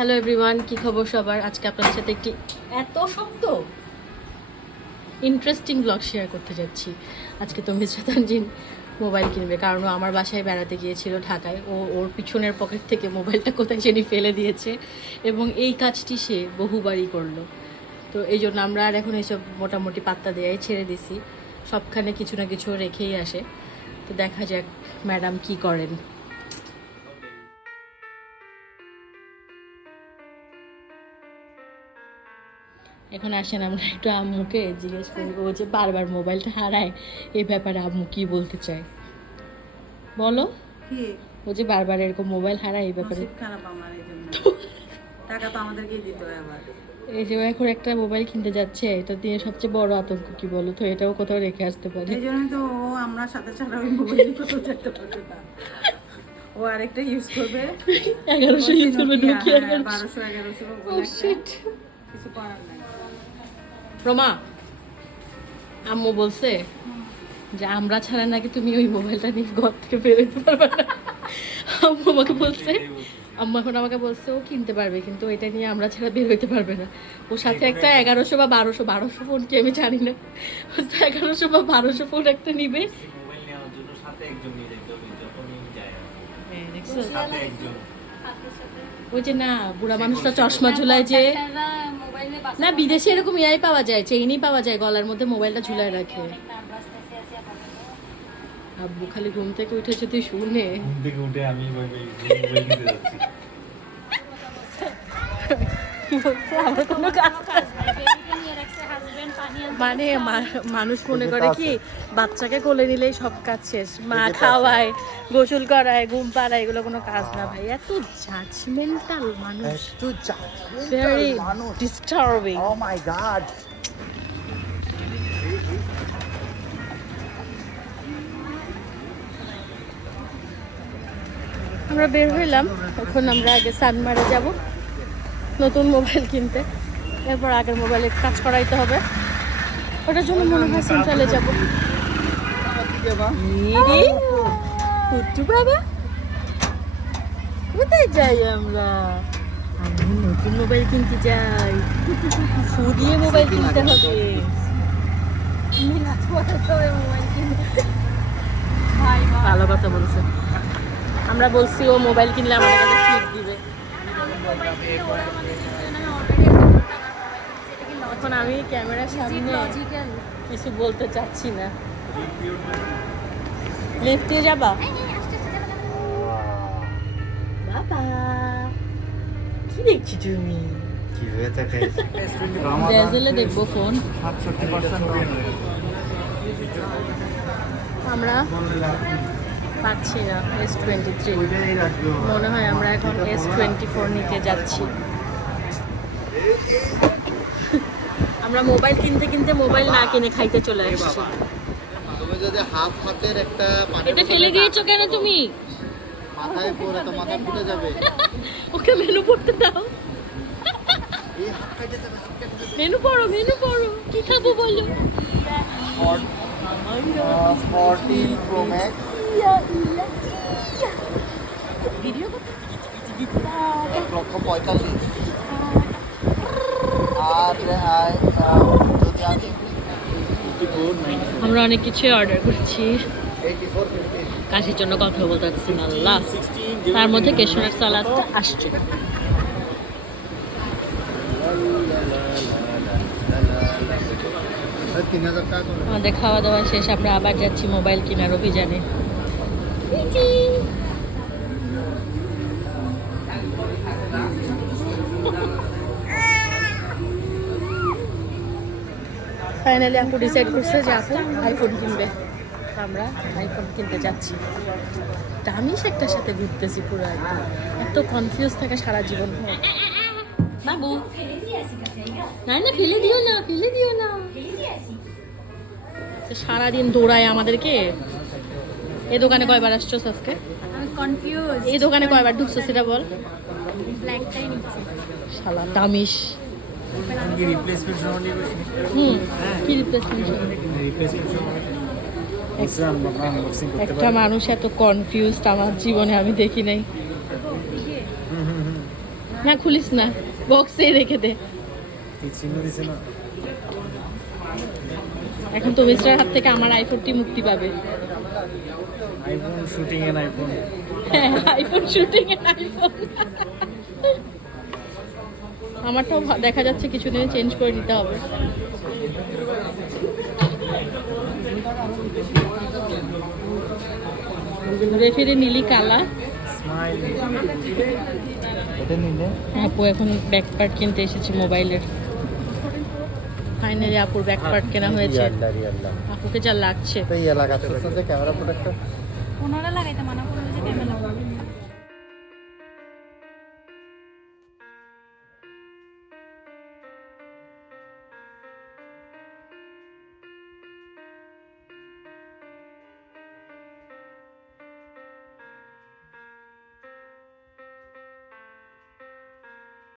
Hello everyone, কি খবর সবার? আজকে আপনাদের সাথে একটি এত শব্দ ইন্টারেস্টিং ব্লগ শেয়ার করতে যাচ্ছি। আজকে তো মিস্টার তানজিন মোবাইল কিনবে, কারণ ও আমার বাসায় বেড়াতে গিয়েছিল ঢাকায়। ওর পিছনের পকেট থেকে মোবাইলটা কোথায় জানি ফেলে দিয়েছে এবং এই কাজটি সে বহুবারই করলো। তো এই জন্য আমরা আর এখন এইসব মোটামুটি পাত্তা দেওয়াই ছেড়ে দিছি। সবখানে কিছু না কিছু রেখেই আসে। তো দেখা যাক ম্যাডাম কি করেন। এখন আসেন আমরা একটু আম্মুকে জিজ্ঞেস করি, ও যে বারবার মোবাইলটা হারায় এই ব্যাপারে আম্মু কি বলতে চায় বলো। ও যে বারবার এরকম মোবাইল হারায় এই ব্যাপারে খারাপ আমার, এই জন্য টাকা তো আমাদেরকেই দিতে হয়। আবার এই যে এখন একটা মোবাইল কিনতে যাচ্ছে, এটা দিয়ে সবচেয়ে বড় আতঙ্ক কি বলো তো? এটাও কোথাও রেখে আসতে পারে। এই জন্যই তো ও আমরা সাথে সাথে ওই মোবাইল কোথাও যেতে পারবে না। ও আরেকটা ইউজ করবে, 1100 ইউজ করবে, নোকিয়া 1200-1100 কিছু করার নাই। রোমা, আম্মু বলছে যে আমরা ছাড়া নাকি তুমি ওই মোবাইলটা নিয়ে ঘর থেকে বেরোতে পারবে না। আম্মু আমাকে বলছে, আম্মু এখন আমাকে বলছে ও কিনতে পারবে, কিন্তু এটা নিয়ে আমরা ছাড়া বের হইতে পারবে না। ওর সাথে একটা 1100 বা 1200 ফোন কি আমি জানি না, 1100 বা 1200 ফোন একটা নিবে। ওই যে না, বুড়া মানুষটা চশমা ঝুলায় যে, না বিদেশে এরকম ইয়াই পাওয়া যায়, চেইনই পাওয়া যায়, গলার মধ্যে মোবাইলটা ঝুলায় রাখে। আব্বু খালি ঘুম থেকে উঠে যদি শুনে, ঘুম থেকে উঠে আমি মোবাইল কিনতে যাচ্ছি। আমার কোনো কাজ মানে মানুষ মনে করে কি বাচ্চাকে কোলে নিলেই সব কাজ শেষ, মা খাওয়ায়, গোসল করায়, ঘুম পাড়ায়, এগুলো কোনো কাজ না ভাই। এত জাজমেন্টাল মানুষ, ভেরি ডিস্টার্বিং। ও মাই গড, আমরা বের হইলাম, এখন আমরা আগে সানমারে যাব নতুন মোবাইল কিনতে, এরপর আগের মোবাইলে কাজ করাইতে হবে। ওটার জন্য মনে হয় সেন্ট্রালে যাবো। বাবা কোথায় যাই আমরা? আমি নতুন মোবাইল কিনতে যাই, ফুরিয়ে মোবাইল কিনতে হবে। ভালো কথা বলছে। আমরা বলছি ও মোবাইল কিনলে আমাদের কাছে ফ্লিপ দিবে। এখন আমি ক্যামেরার সামনে কিছু বলতে চাচ্ছি না। লিফটে যাবা বাবা? কি দেখছি তুমি? কি হয়ে থাকে? ডেজেলে দেখবো ফোন। আমরা পাচ্ছি না S23, মনে হয় আমরা এখন S24 নিতে যাচ্ছি। আমরা মোবাইল কিনতে কিনতে মোবাইল না কিনে খাইতে চলে আসছি। তুমি যদি হাফ হাতের একটা এটা ফেলে দিয়েছো কেন তুমি? মাথায় পরে তো মাথা ফুটে যাবে। ওকে মেনু পড়তে দাও। এই হাত কেটে যাবে, হাত কেটে যাবে। মেনু পড়ো, মেনু পড়ো, কি খাবো বলো? 14 Pro Max, ভিডিও করতে 1,45,000। আর যদি আমি আমরা অনেক কিছু অর্ডার করছি, 84,50। কাশির জন্য কথা বলতে পারছি না আল্লাহ। তার মধ্যে কেশরের সালাদটা আসছে। আমাদের খাওয়া দাওয়া শেষ, আমরা আবার যাচ্ছি মোবাইল কেনার অভিযানে। ফাইনালি আপু ডিসাইড করছে যে আপু আইফোন কিনবে, আমরা আইফোন কিনতে যাচ্ছি। দামিস একটার সাথে ঘুরতেছি পুরো একদম, এত কনফিউজ থাকে সারা জীবন। বাবু না না, ফেলে দিও না, ফেলে দিও না। সারাদিন দৌড়ায় আমাদেরকে। এই দোকানে কয়বার আসছো আজকে? এই দোকানে কয়বার ঢুকছো সেটা বল। শালা দামিস। কি রিপ্লেসমেন্ট সহ নিয়ে বসি? কি রিপ্লেসমেন্ট? একটা মানুষ এত কনফিউজড আমার জীবনে আমি দেখি নাই। না খুলিস না, বক্সে রেখে দে। ঠিক চিহ্ন দিছে না। এখন তমিজরার হাত থেকে আমার আইফোনটি মুক্তি পাবে। IPhone shooting N iPhone. হ্যাঁ, আইফোন শুটিং এ আইফোন। আমারটাও দেখা যাচ্ছে কিছুদিনে চেঞ্জ করে দিতে হবে। ঘুরে ফিরে নীলি কালা। স্মাইল। এটা নিলে আপু এখন ব্যাক পার্ট কিনতে এসেছি মোবাইলের। ফাইনালি আপুর ব্যাক পার্ট কেনা হয়েছে। ইয়াল্লা। আপুকে যা লাগছে। তো এই এলাকা থেকে ক্যামেরা প্রোটেক্টর ওনারা লাগাইতে মানা করলো যে ক্যামেরা